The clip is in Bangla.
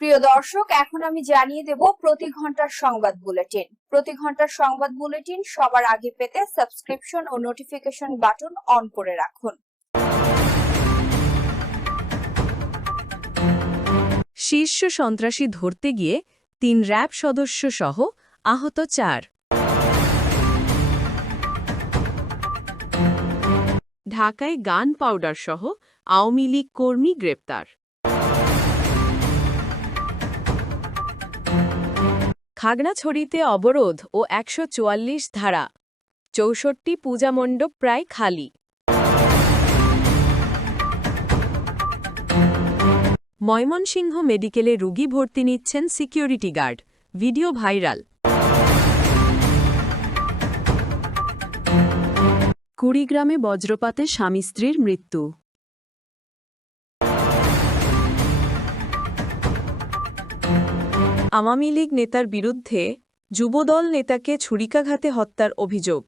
প্রিয় দর্শক, এখন আমি জানিয়ে দেব প্রতি ঘন্টার সংবাদ বুলেটিন। প্রতি ঘন্টার সংবাদ বুলেটিন সবার আগে পেতে সাবস্ক্রিপশন ও নোটিফিকেশন বাটন অন করে রাখুন। শীর্ষ সন্ত্রাসী ধরতে গিয়ে ৩ র‍্যাব সদস্য সহ আহত ৪। ঢাকায় গান পাউডার সহ আওয়ামী লীগ কর্মী গ্রেপ্তার। খাগড়াছড়িতে অবরোধ ও ১৪৪ ধারা, ৬৪ পূজা মণ্ডপ প্রায় খালি। ময়মনসিংহ মেডিকেলে রোগী ভর্তি নিচ্ছেন সিকিউরিটি গার্ড, ভিডিও ভাইরাল। কুড়িগ্রামে বজ্রপাতে স্বামী স্ত্রীর মৃত্যু। আওয়ামী লীগ নেতার বিরুদ্ধে যুবদল নেতাকে ছুরিকাঘাতে হত্যার অভিযোগ।